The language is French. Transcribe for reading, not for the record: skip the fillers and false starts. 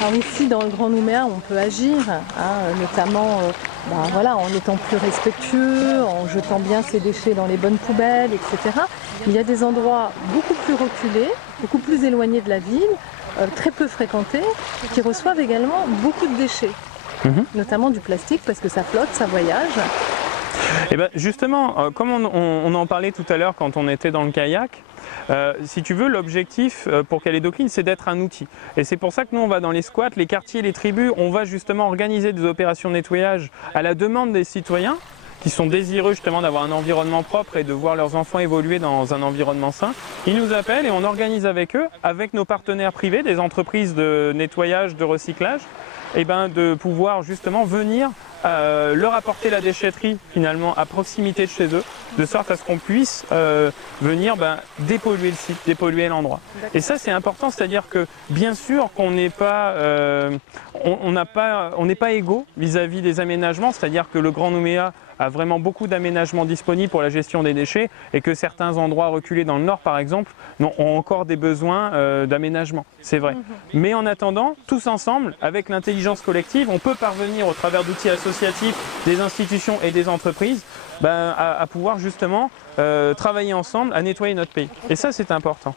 Alors ici, dans le Grand Nouméa, on peut agir, hein, notamment voilà, en étant plus respectueux, en jetant bien ses déchets dans les bonnes poubelles, etc. Il y a des endroits beaucoup plus reculés, beaucoup plus éloignés de la ville, très peu fréquentés, qui reçoivent également beaucoup de déchets, notamment du plastique parce que ça flotte, ça voyage. Et ben justement, comme on en parlait tout à l'heure quand on était dans le kayak, si tu veux, l'objectif pour Calédo Clean, c'est d'être un outil. Et c'est pour ça que nous, on va dans les squats, les quartiers, les tribus, on va justement organiser des opérations de nettoyage à la demande des citoyens qui sont désireux justement d'avoir un environnement propre et de voir leurs enfants évoluer dans un environnement sain. Ils nous appellent et on organise avec eux, avec nos partenaires privés, des entreprises de nettoyage, de recyclage, et ben de pouvoir justement venir leur apporter la déchetterie finalement à proximité de chez eux, de sorte à ce qu'on puisse venir dépolluer le site, dépolluer l'endroit. Et ça c'est important, c'est-à-dire que bien sûr qu'on n'est pas, on n'est pas égaux vis-à-vis des aménagements, c'est-à-dire que le Grand Nouméa a vraiment beaucoup d'aménagements disponibles pour la gestion des déchets et que certains endroits reculés dans le nord par exemple ont encore des besoins d'aménagement, c'est vrai. Mais en attendant, tous ensemble, avec l'intelligence collective, on peut parvenir au travers d'outils associatifs des institutions et des entreprises à pouvoir justement travailler ensemble à nettoyer notre pays. Et ça c'est important.